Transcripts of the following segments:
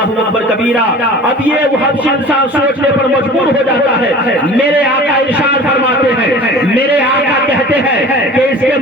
اللہ اکبر کبیرہ۔ اب یہ وہ حبشی انسان سوچنے پر مجبور ہو جاتا ہے۔ میرے آقا ارشاد فرماتے ہیں، میرے آقا کہتے ہیں کہ اس کے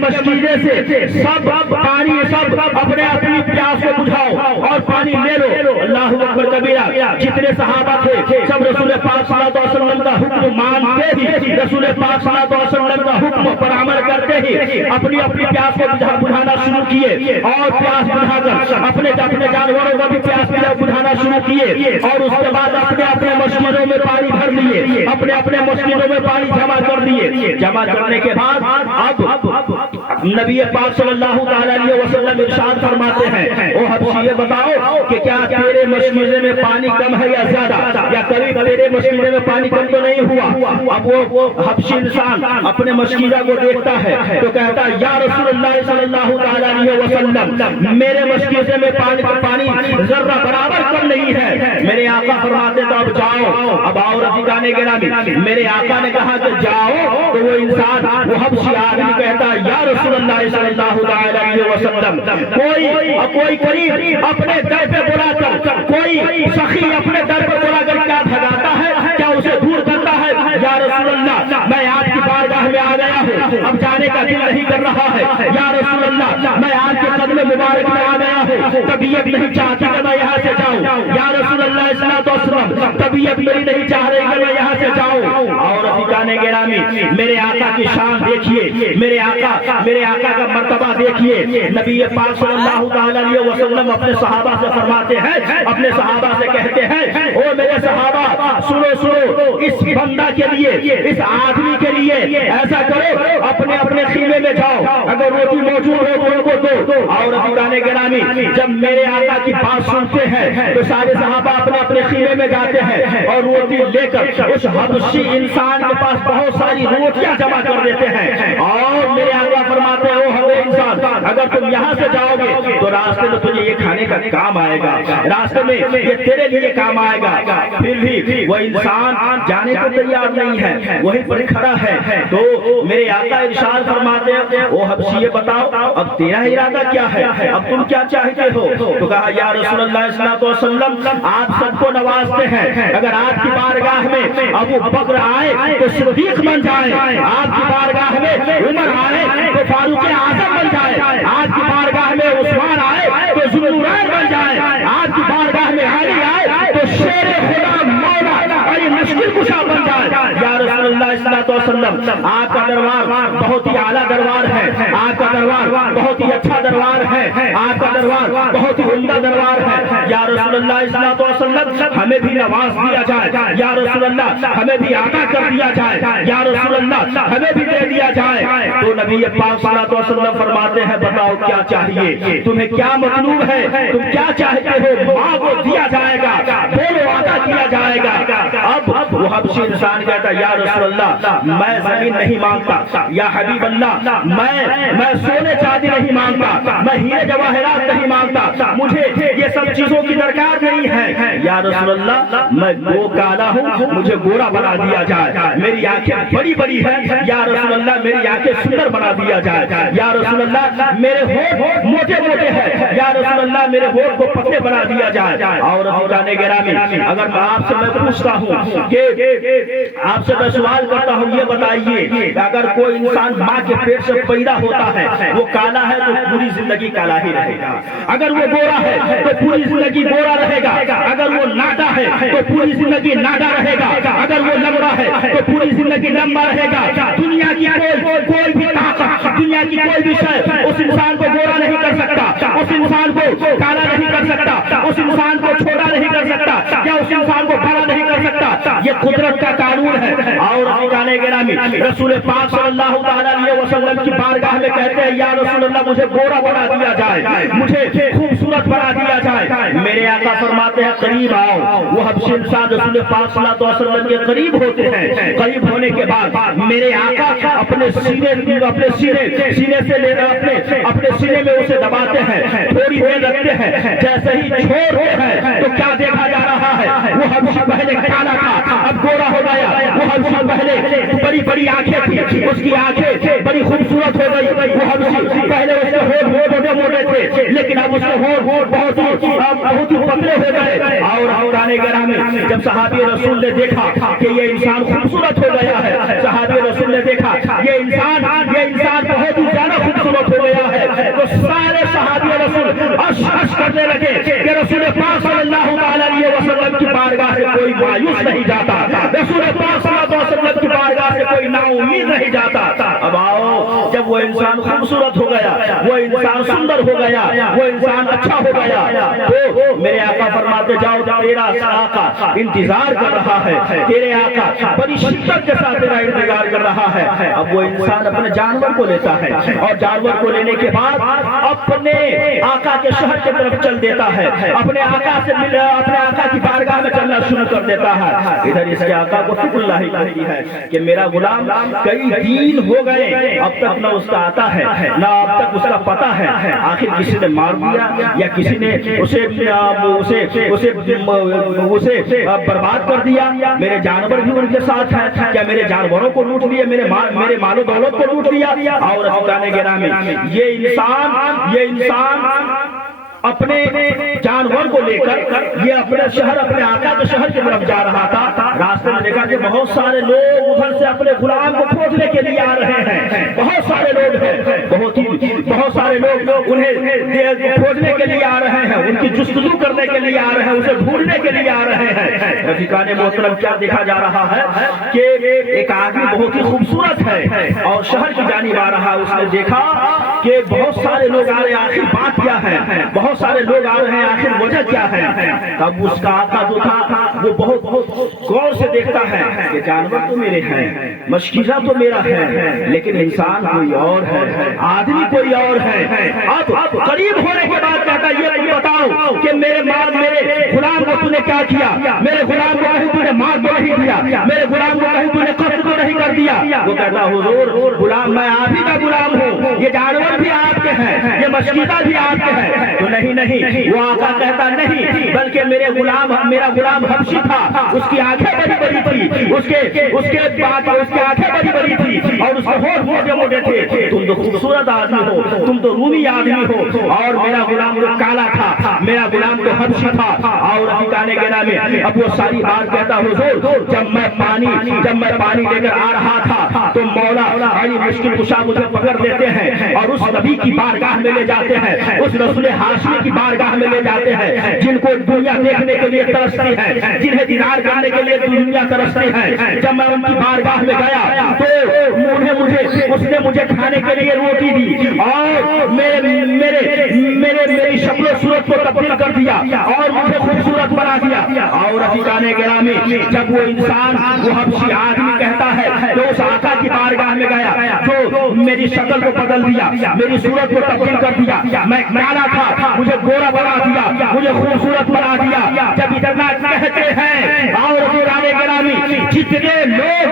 مشکیزے سے سب پانی سب اپنے اپنی پیاس کو بجھاؤ اور پانی لے لو۔ اللہ اکبر کبیرہ۔ جتنے صحابہ تھے سب رسول پاک صلی اللہ علیہ وسلم کا حکم مانتے ہی، رسول پاک صلی اللہ علیہ وسلم کا حکم پر عمل کرتے ہی اپنی اپنی پیاس کو بجھانا شروع کیے اور پیاس بجھا کر اپنے جانوروں کو بھی پیاس بجھانا شروع کیے اور اس کے بعد اپنے مشکلوں میں پانی بھر لیے، اپنے مشکلوں میں پانی جمع کر دیے۔ جمع کرنے کے بعد اب نبی پاک صلی اللہ علیہ وسلم ارشاد فرماتے ہیں، او حبشی یہ بتاؤ کہ کیا تیرے مشکلے میں پانی کم ہے یا زیادہ، یا کبھی تیرے مشکلے میں پانی کم تو نہیں ہوا؟ اب وہ حبشی انسان اپنے مشکلہ کو دیکھتا ہے تو کہتا ہے، یا رسول اللہ صلی اللہ علیہ وسلم، میرے مشکلے میں پانی ذرہ برابر کم نہیں ہے۔ میرے آقا فرماتے تو اب جاؤ، اب آؤ رفیقان گرامی۔ میرے آقا نے کہا کہ جاؤ تو وہ انسان وہ حبشی آدمی کہتا ہے، یا رسول اللہ صلی اللہ علیہ وسلم، کوئی قریب اپنے در پہ بلا کر، کوئی سخی اپنے در پہ بلا کر کیا بھگاتا ہے، کیا اسے دور کرتا ہے؟ یا رسول اللہ، میں آپ کی بارگاہ میں آ گیا ہوں، اب جانے کا دل نہیں کر رہا ہے۔ یا رسول اللہ، میں آپ کے قدم مبارک میں آ گیا ہوں، طبیعت نہیں چاہتی کہ میں یہاں سے جاؤں۔ یا رسول اللہ صلی اللہ علیہ وسلم، طبیعت میری نہیں چاہ رہی کہ میں یہاں سے جاؤں۔ اور رفیقان گرامی، میرے آقا کی شان دیکھیے، میرے آقا کا مرتبہ دیکھیے۔ نبی پاک صلی اللہ علیہ وسلم اپنے صحابہ سے فرماتے ہیں، اپنے صحابہ سے کہتے ہیں، او میرے صحابہ سنو، اس بندہ کے لیے، اس آدمی کے لیے ایسا کرو، اپنے خیمے میں جاؤ، اگر روٹی موجود ہو تو ان کو دو۔ اور رفیقان گرامی، جب میرے آقا کی بات سنتے ہیں تو سارے صحابہ اپنے خیمے میں جاتے ہیں اور روٹی لے کر اس حبشی انسان کے پاس بہت ساری روٹیاں جمع کر دیتے ہیں۔ اور میرے آقا فرماتے ہیں، او ہمیں انسان، اگر تم یہاں سے جاؤ گے تو راستے میں تجھے یہ کھانے کا کام آئے گا، راستے میں یہ تیرے لیے کام آئے گا۔ پھر بھی وہ انسان جانے کو تیار نہیں ہے، وہیں پر کھڑا ہے۔ تو میرے آقا ارشاد فرماتے ہیں، او حبشی یہ بتاؤ اب تیرا ارادہ کیا ہے، اب تم کیا چاہتے ہو؟ تو کہا، یا رسول اللہ صلی اللہ علیہ وسلم، آپ سب کو نوازتے ہیں، اگر آپ کی بارگاہ میں ابو بکر آئے تو صدیق بن جائے، آپ کی بارگاہ میں عمر آئے تو فاروق اعظم بن جائے، آپ کی بارگاہ میں عثمان آئے تو ذوالنورین بن جائے، آپ کی بارگاہ میں علی آئے تو شیر خدا مولا علی مشکل کشا بن جائے۔ یا رسول اللہ صلی اللہ علیہ وسلم، آپ کا دربار بہت ہی اعلیٰ دربار ہے، آپ کا دربار بہت ہی اچھا دربار ہے، آپ کا دربار بہت ہی عمدہ دربار ہے۔ یا رسول اللہ صلی اللہ علیہ وسلم، ہمیں بھی نواز دیا جائے، یا رسول اللہ ہمیں بھی عطا کر دیا جائے، یا رسول اللہ ہمیں بھی دے دیا جائے۔ تو نبی پاک صلی اللہ علیہ وسلم فرماتے ہیں، بتاؤ کیا چاہیے، تمہیں کیا مطلوب ہے، تم کیا چاہتے ہو، مانگو دیا جائے گا، بولو عطا کیا جائے گا۔ اب وہ حبشی انسان کہتا ہے، یا رسول اللہ میں زمین نہیں مانگتا، یا حبیب اللہ میں سونے چاندی نہیں مانگتا، میں ہیرے جواہرات نہیں مانگتا، مجھے یہ سب چیزوں کی درکار نہیں ہے۔ یا رسول اللہ میں گو کالا ہوں، مجھے گورا بنا دیا جائے، میری آنکھیں بڑی بڑی ہے، یا رسول اللہ میری آنکھیں سندر بنا دیا جائے، یا رسول اللہ میرے ہونٹ موٹے موٹے ہیں، یا رسول اللہ میرے ہونٹ کو پتلے بنا دیا جائے۔ اور رفیقان گرامی، اگر میں آپ سے پوچھتا ہوں کہ آپ سے میں سوال کرتا ہوں، یہ بتائیے اگر کوئی انسان ماں کے پیٹ سے پیدا ہوتا ہے، وہ کالا ہے تو پوری زندگی کالا ہی رہے گا، اگر وہ گورا ہے تو پوری زندگی گورا رہے گا، اگر وہ ناٹا ہے تو پوری زندگی ناٹا رہے گا، اگر وہ لمبا ہے تو پوری زندگی لمبا رہے گا۔ دنیا کی کوئی بھی طاقت، دنیا کی کوئی بھی شے اس انسان کو گورا نہیں کر سکتا، اس انسان کو کالا نہیں کر سکتا، اس انسان کو چھوٹا نہیں کر سکتا، یا اس انسان کو بڑا نہیں کر سکتا، یہ قدرت کا قانون ہے۔ اور رفیقان گرامی، رسول پاک صلی اللہ علیہ وسلم کی بارگاہ میں کہتے ہیں، یا رسول اللہ مجھے گورا بنا دیا جائے، مجھے خوبصورت بنا دیا جائے۔ میرے آقا فرماتے ہیں، قریب آؤ۔ وہ حبشی انسان رسول پاک صلی اللہ علیہ وسلم کے قریب ہوتے ہیں، قریب ہونے کے بعد میرے آقا اپنے سینے سے لے اپنے سینے میں اسے دباتے ہیں، تھوڑی دیر رکھتے ہیں، جیسے ہی چھوڑتے ہیں تو کیا دیکھا جا رہا ہے، وہ حبشی پہلے کالا تھا اب گورا ہو گیا، وہ حبشی پہلے بڑی بڑی آنکھیں تھی، اس کی آنکھیں بڑی خوبصورت ہو گئی، وہ حبشی پہلے اس کے ہونٹ موٹے موٹے تھے، لیکن اب اس کے ہونٹ بہت ہی پتلے ہو گئے. اور حضران گرامی جب صحابی رسول نے دیکھا کہ یہ انسان خوبصورت ہو گیا ہے، صحابی رسول نے دیکھا یہ انسان بہت ہی زیادہ خوبصورت ہو گیا ہے، تو سارے صحابی رسول عرش کرنے لگے کہ رسول پاک صلی اللہ علیہ وسلم کی بارگاہ سے کوئی مایوس نہیں جاتا، رسول پاک صلی اللہ علیہ وسلم کی بارگاہ سے کوئی نا امید نہیں جاتا. اب آؤ، جب وہ انسان خوبصورت ہو گیا، وہ انسان سندر ہو گیا، وہ انسان اچھا ہو گیا، تو میرے آقا فرماتے جاؤ تیرا آقا انتظار کر رہا ہے، تیرے آقا بڑی شدت کے ساتھ تیرا انتظار کر رہا ہے. اب وہ انسان اپنے جانور کو لیتا ہے اور جانور کو لینے کے بعد اپنے آقا کے شہر کی طرف چل دیتا ہے، اپنے آقا سے اپنے آقا کی بارگاہ میں چلنا شروع کر دیتا ہے. ادھر اس کے آقا کو فکر اللہ ہوتی ہے کہ میرا غلام کئی دن ہو گئے اب تک نہ اس کا آتا ہے نہ اب تک اس کا پتہ ہے، آخر کسی نے مار دیا یا کسی نے اسے برباد کر دیا. میرے جانور بھی ان کے ساتھ ہے، کیا میرے جانوروں کو لوٹ لیا، میرے مال و دولت کو لوٹ لیا. اور حضران گرامی یہ انسان اپنے جانور کو لے کر یہ اپنے شہر، اپنے آقا کے شہر کی طرف جا رہا تھا. راستے میں دیکھا کہ بہت سارے لوگ ادھر سے اپنے غلام کو کھوجنے کے لیے آ رہے ہیں، بہت سارے لوگ ہیں، بہت سارے لوگ انہیں کھوجنے کے لیے آ رہے ہیں، ان کی جستجو کرنے کے لیے آ رہے ہیں، اسے ڈھونڈنے کے لیے آ رہے ہیں. رفیقان محترم کیا دیکھا جا رہا ہے کہ ایک آدمی بہت ہی خوبصورت ہے اور شہر کی جانب آ رہا ہے. اس نے دیکھا کہ بہت سارے لوگ آ رہے ہیں، آخر بات کیا ہے، بہت سارے لوگ آ رہے ہیں، آخر وجہ کیا ہے. تب اس کا آقا جو تھا وہ بہت غور سے دیکھتا ہے کہ جانور تو میرے ہیں، مشکیزہ تو میرا ہے، لیکن انسان کوئی اور ہے، آدمی کوئی اور ہے. اب قریب ہونے کے بعد کہتا ہے یہ بتاؤ کہ میرے غلام کو تو نے کیا کیا، میرے غلام کو کہیں تو نے مار تو نہیں دیا، میرے غلام کو کہیں تو نے قتل تو نہیں کر دیا. وہ کہتا حضور غلام میں آپ ہی کا غلام ہوں، یہ جانور بھی آپ کے ہیں، یہ مشکیزہ بھی آپ کے ہیں. تو نہیں، وہ آقا کہتا نہیں، بلکہ میرا غلام حبشی تھا، اس کی آنکھیں بڑی بڑی تھی، اس کی آنکھیں بڑی بڑی تھی اور اس کے ہونٹ موٹے موٹے تھے. تم تو خوبصورت آدمی ہو، تم تو رومی آدمی ہو، اور میرا غلام تو کالا تھا، میرا غلام تو حبشی تھا. اور ٹھکانے کے نام اب وہ ساری بات کہتا حضور جب میں پانی لے کر آ رہا تھا تو مولا علی مشکل کشا مجھے پکڑ لیتے ہیں اور اس نبی کی بارگاہ میں لے جاتے ہیں، اس رسول ہاشمی کی بارگاہ میں لے جاتے ہیں، جن کو دنیا دیکھنے کے لیے ترستی ہے، جنہیں دیدار کرنے کے لیے دنیا ترستی ہے. جب میں ان کی بارگاہ میں گیا تو اس نے مجھے کھانے کے لیے روٹی دی اور میری شکل و صورت کو تبدیل کر دیا اور مجھے خوبصورت بنا دیا. اور ٹھکانے گرامی جب وہ انسان وہ حبشی آدمی کہتا ہے تو اس آقا کی بارگاہ میں گیا تو میری شکل کو بدل دیا، میری صورت کو تبدیل کر دیا، میں کالا تھا مجھے گورا بنا دیا، مجھے خوبصورت بنا دیا. جب اتنا کہتے ہیں اور ٹھکانے گرامی جتنے لوگ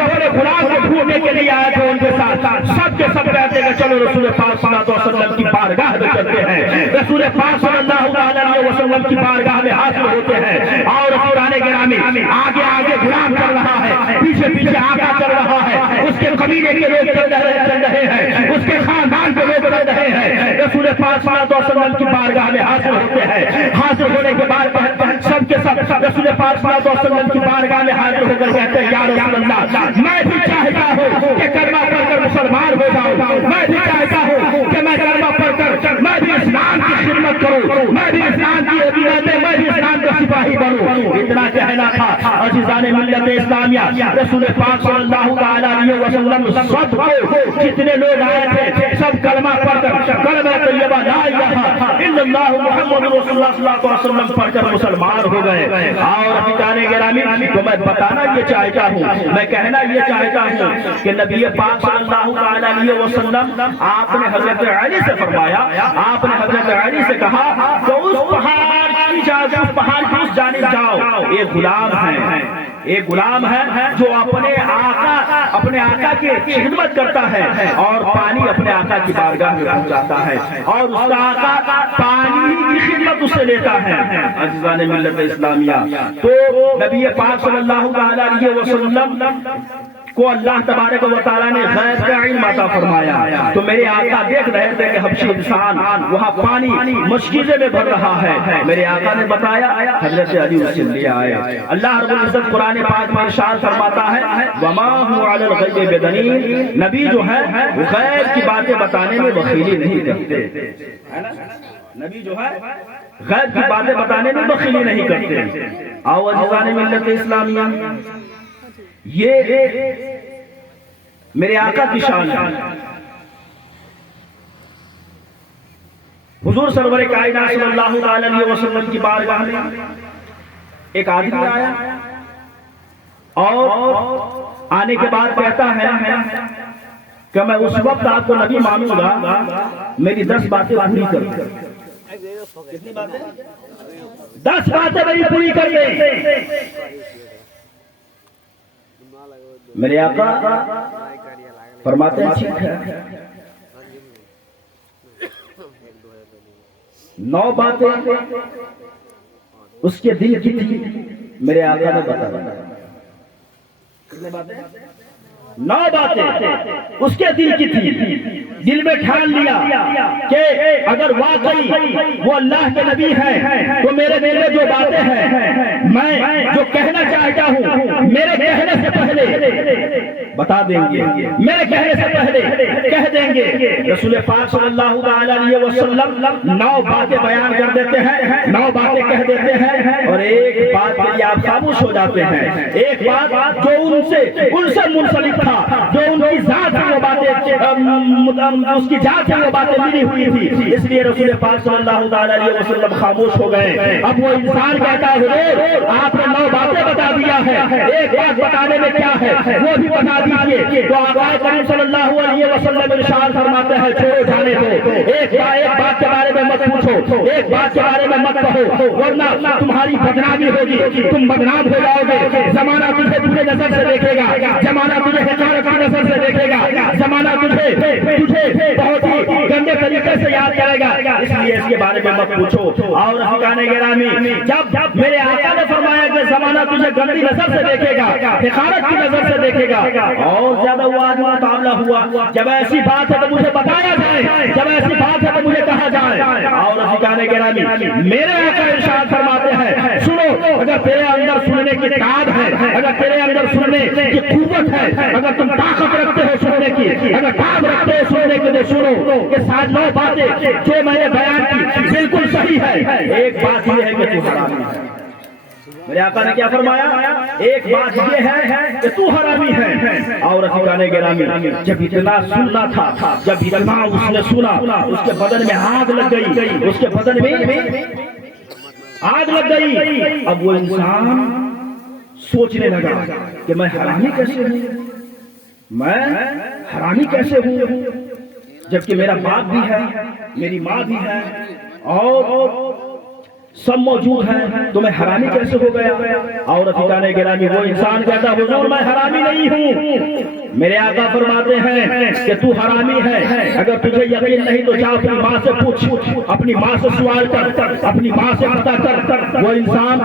اپنے غلام کو ڈھونڈنے کے لیے آئے تھے ان کے ساتھ سب کے سب کہتے ہیں چلو رسول پاک صلی اللہ علیہ وسلم کی بارگاہ میں چلتے ہیں. رسول پاک صلی اللہ علیہ وسلم کی بارگاہ میں حاضر ہوتے ہیں اور ٹھکانے گرامی آگے غلام چل رہا ہے، پیچھے آقا چل رہا ہے، اس کے قبیلے کے لوگ چل رہے ہیں، اس کے خاندان کے لوگ چل رہے ہیں. رسول پاک صلی اللہ علیہ وسلم کی بارگاہ میں حاضر ہوتے ہیں. حاضر ہونے کے بعد سب کے سب رسول پاک صلی اللہ علیہ وسلم کی بارگاہ میں حاضر ہو کر کہتے ہیں یا رسول اللہ میں بھی چاہتا ہوں کہ کلمہ پڑھ کر مسلمان ہو جاؤں، میں بھی چاہتا ہوں کہ میں کلمہ پڑھ کر میں بھی اسلام کی خدمت کروں، میں بھی اسلام کا سپاہی بنوں. اتنا کہنا تھا. عزیزان ملت اسلامیہ رسول پاک صلی اللہ علیہ وسلم سب کو جتنے لوگ آئے تھے سب کلمہ پڑھ کر کلمہ طیبہ لا الہ الا اللہ محمد رسول اللہ صلی اللہ علیہ وسلم پڑھ کر مسلمان ہو گئے. اور ٹھکانے گرامی تو میں بتانا یہ چاہتا ہوں، میں کہنا یہ چاہتا ہوں کہ نبی پاک صلی اللہ علیہ وسلم آپ نے حضرت علی سے فرمایا، آپ نے حضرت علی سے کہا کہ اس پہاڑ کی اس جانب جاؤ، ایک غلام ہے جو اپنے آقا کی خدمت کرتا ہے اور پانی اپنے آقا کی بارگاہ میں پہنچاتا ہے اور اس کا آقا پانی کی خدمت اس سے لیتا ہے. عزیزان ملت اسلامیہ تو نبی پاک صلی اللہ علیہ وسلم کو اللہ تبارک و تعالیٰ نے غیب کا علم عطا فرمایا، تو میرے آقا دیکھ رہے تھے کہ حبشی انسان وہاں پانی مشکیزے میں بھر رہا ہے، میرے آقا نے بتایا، حضرت علی اس سے لے آئے۔ اللہ رب العزت قرآن پاک میں ارشاد فرماتا ہے وما هو علی الغیب بدلیل، نبی جو ہے وہ غیب کی باتیں بتانے میں بخیلی نہیں کرتے، نبی جو ہے غیب کی باتیں بتانے میں بخیلی نہیں کرتے۔ آؤ عزیزان ملت اسلامیہ، یہ میرے آقا کی شان ہے۔ حضور سرور کائنات صلی اللہ علیہ وسلم کی بارگاہ میں ایک آدمی آیا اور آنے کے بعد کہتا ہے کہ میں اس وقت آپ کو نبی مانوں گا میری 10 باتیں پوری کر دیں۔ کتنی باتیں؟ 10 باتیں میری پوری کر دیں۔ میرے آقا فرماتے ہیں ٹھیک ہے، 9 باتیں اس کے دل کی تھی، میرے آقا نے بتایا۔ کتنے باتیں؟ 9 باتیں اس کے دل کی تھی، دل میں ٹھان لیا کہ اگر واقعی وہ اللہ کے نبی ہیں تو میرے دل میں جو باتیں ہیں میں جو کہنا چاہتا ہوں میرے کہنے سے پہلے بتا دیں گے، میرے کہنے سے پہلے کہہ دیں گے۔ رسول پاک صلی اللہ علیہ وسلم 9 باتیں بیان کر دیتے ہیں، 9 باتیں کہہ دیتے ہیں، اور ایک بات کے لیے آپ خاموش ہو جاتے ہیں، ایک بات جو ان سے منسلک تھا، جو ان کی ذات سے وہ باتیں اس کی ذات سے وہ باتیں ملی ہوئی تھی، اس لیے رسول پاک صلی اللہ علیہ وسلم خاموش ہو گئے۔ اب وہ انسان کہتا ہے حضور آپ نے 9 باتیں بتا دیا ہے، ایک بات بتانے میں کیا ہے وہ بھی بتا دیجیے۔ تو آقا کریم صلی اللہ علیہ وسلم ارشاد فرماتے ہیں چھوڑو جانے دو، ایک بات کے بارے میں مت پوچھو، ایک بات کے بارے میں مت کہو، ورنہ تمہاری بدنامی ہوگی، تم بدنام ہو جاؤ گے، زمانہ تجھے برے نظر سے دیکھے گا، زمانہ تجھے حقارت کی نظر سے دیکھے گا، زمانہ تجھے بہت ہی گندے طریقے سے یاد کرے گا، اس لیے اس کے بارے میں مت پوچھو۔ اور حقان گرامی، جب میرے آقا نے فرمایا کہ زمانہ تجھے گندی نظر سے دیکھے گا، حقارت کی نظر سے دیکھے گا، اور زیادہ وہ آدمی معاملہ ہوا جب ایسی بات ہے تو مجھے بتایا جائے، جب ایسی بات ہے تو مجھے کہا جائے۔ اور حقان گرامی، میرے آقا ارشاد فرماتے ہیں سنو، اگر تیرے اندر سننے کی تاب ہے، اگر تیرے اندر سننے کی قوت ہے، اگر تم طاقت رکھتے ہو سننے کی، اگر تاب رکھتے ہو سننے کی، تو سنو کہ 9 باتیں جو میں نے بیان کی بالکل صحیح ہے، ایک بات یہ ہے کہ تو حرامی ہے۔ میرے آقا نے کیا فرمایا؟ ایک بات یہ ہے کہ تو حرامی ہے۔ اور حقان گرامی، جب اتنا سننا تھا، جب اتنا اس نے سنا، اس کے بدن میں آگ لگ گئی، اس کے بدن میں آگ لگ گئی۔ اب وہ انسان سوچنے لگا کہ میں حرامی کیسے ہوں، میں حرامی کیسے ہوں، جبکہ میرا باپ بھی ہے، میری ماں بھی ہے، اور سب موجود ہیں، تو میں حرامی کیسے ہو گیا؟ اور حقان گرامی، وہ انسان کہتا حضور میں حرامی نہیں ہوں۔ میرے آقا فرماتے ہیں کہ تو حرامی ہے، اگر تجھے یقین نہیں تو جا اپنی ماں سے پوچھ، اپنی ماں سے سوال کر، اپنی ماں سے پتہ کر۔ وہ انسان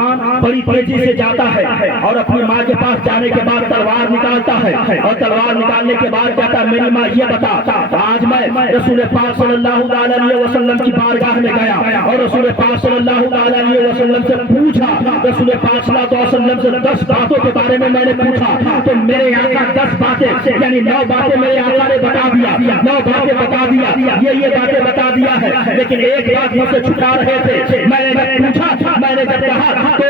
بڑی تیزی سے جاتا ہے اور اپنی ماں کے پاس جانے کے بعد تلوار نکالتا ہے، اور تلوار نکالنے کے بعد کہتا ہے میری ماں یہ بتا، آج میں رسول پاک صلی اللہ علیہ وسلم کی بارگاہ میں گیا اور رسول پاک صلی اللہ علیہ وسلم سے پوچھا، رسول پاک صلی اللہ علیہ وسلم سے 10 باتوں کے بارے میں نے پوچھا، تو میرے آقا 10 باتیں یعنی 9 باتیں میرے آقا نے بتا دیا، 9 باتیں بتا دیا، یہ باتیں بتا دیا ہے، لیکن ایک بات مجھ سے چھپا رہے تھے۔ میں نے جب پوچھا، میں نے جب کہا، تو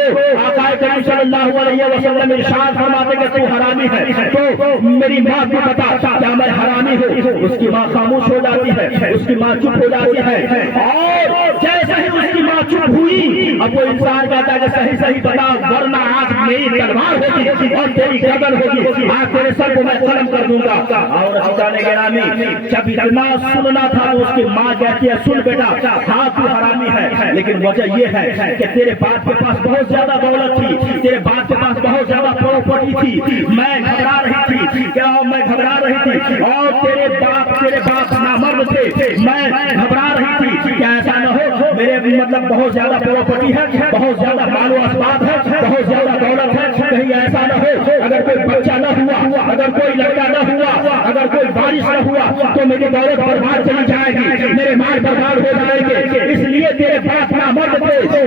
آقا کریم صلی اللہ علیہ وسلم ارشاد فرماتے کہ تو حرامی ہے، تو میری ماں کو بتا کیا میں حرامی ہوں؟ اس کی ماں خاموش ہو جاتی ہے، اس کی ماں چپ ہو جاتی ہے، اور جیسے ہی اس کی ماں چپ ہوئی، اب وہ انسان کہتا ہے کہ صحیح بتا، ورنہ آج میری تلوار ہوگی اور تیری گردن ہوگی، آج تیرے سر کو میں قلم کر دوں گا۔ اور حقان گرامی، جب اتنا سننا تھا تو اس کی ماں کہتی ہے سن بیٹا، ہاں تو حرامی ہے، لیکن وجہ یہ ہے کہ تیرے باپ کے پاس بہت زیادہ دولت تھی، تیرے باپ کے پاس بہت زیادہ پراپرٹی تھی، میں گھبرا رہی تھی، کیا میں گھبرا رہی تھی، اور تیرے باپ نامرد تھے، میں گھبرا رہی تھی، کیا ایسا نہ ہو مطلب بہت زیادہ پراپرٹی ہے، بہت زیادہ مال و اسباب ہے، بہت زیادہ دولت ہے، کہیں ایسا نہ ہو اگر کوئی بچہ نہ ہوا، اگر کوئی لڑکا نہ ہوا، اگر کوئی بارش نہ ہوا تو میری دولت برباد چلی جائے گی، میرے مال برباد ہو جائیں گے۔ اس لیے تیرے باپ کا مرد تھے،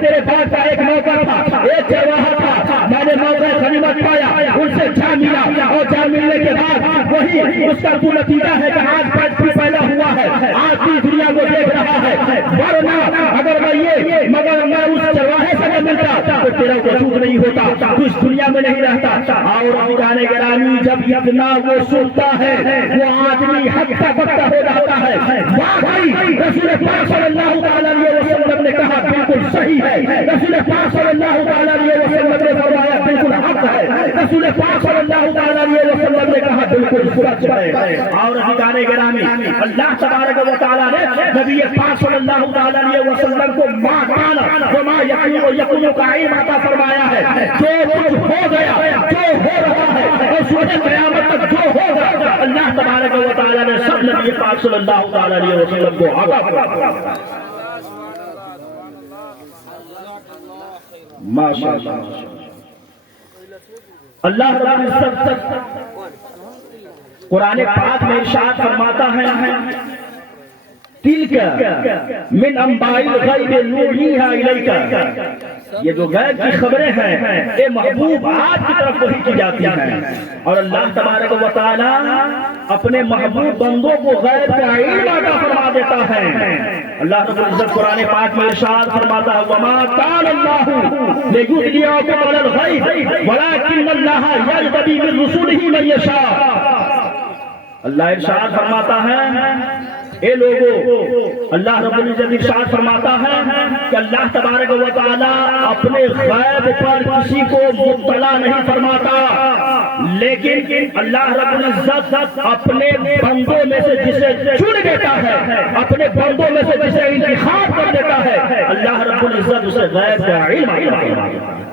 تیرے باپ کا ایک نوکر تھا، ایک چرواہا تھا، میں نے موقع غنیمت پایا، ان سے جا ملا، اور جا ملنے کے بعد وہی اس کا تو نتیجہ ہے کہ آج پیدا ہوا ہے، آج کی دنیا کو دیکھ رہا ہے۔ ورنہ اگر مگر میں اس چرواہے سے نہ ملتا تو تیرا وجود نہیں ہوتا، تو اس دنیا میں نہیں رہتا۔ اور جانے گرامی جب اتنا وہ سنتا ہے وہ آدمی ہکتا بکتا ہو جاتا ہے۔ واقعی رسول پاک صلی اللہ علیہ وسلم نے کہا بالکل صحیح ہے، رسول پاک صلی اللہ علیہ وسلم نے فرمایا بالکل حق ہے، رسول پاک صلی اللہ علیہ وسلم نے کہا بالکل سچ ہے۔ اور جانے گرامی اللہ تبارک و تعالیٰ نے نبی پاک صلی اللہ علیہ وسلم کو ماں کانا وما یکون قائم عطا فرمایا ہے۔ جو کچھ ہو گیا، جو ہو رہا ہے اور صبح قیامت تک جو ہوگا، اللہ تبارک و تعالیٰ نے سب نبی پاک صلی اللہ علیہ وسلم کو عطا فرمایا۔ ماشاءاللہ اللہ رب العزت قرآن پاک میں ارشاد فرماتا ہے تلک من انباء الغیب نوحیہا الیک، یہ جو غیب کی خبریں ہیں اے محبوب آپ کی طرف وحی کی جاتی ہیں۔ اور اللہ تبارک و تعالیٰ اپنے محبوب بندوں کو غیب کا علم عطا فرما دیتا ہے۔ اللہ رب العزت قرآن پاک میں ارشاد فرماتا ہے وما کان اللہ لیطلعکم علی الغیب ولکن اللہ یجتبی من رسلہ من یشاء۔ اللہ ارشاد فرماتا ہے اے لوگو، اللہ رب العزت ارشاد فرماتا ہے کہ اللہ تبارک و تعالیٰ اپنے غیب پر کسی کو مطلع نہیں فرماتا، لیکن اللہ رب العزت اپنے بندوں میں سے جسے چن دیتا ہے، اپنے بندوں میں سے جسے انتخاب کر دیتا ہے، اللہ رب العزت اسے غیب کا علم عطا فرماتا ہے۔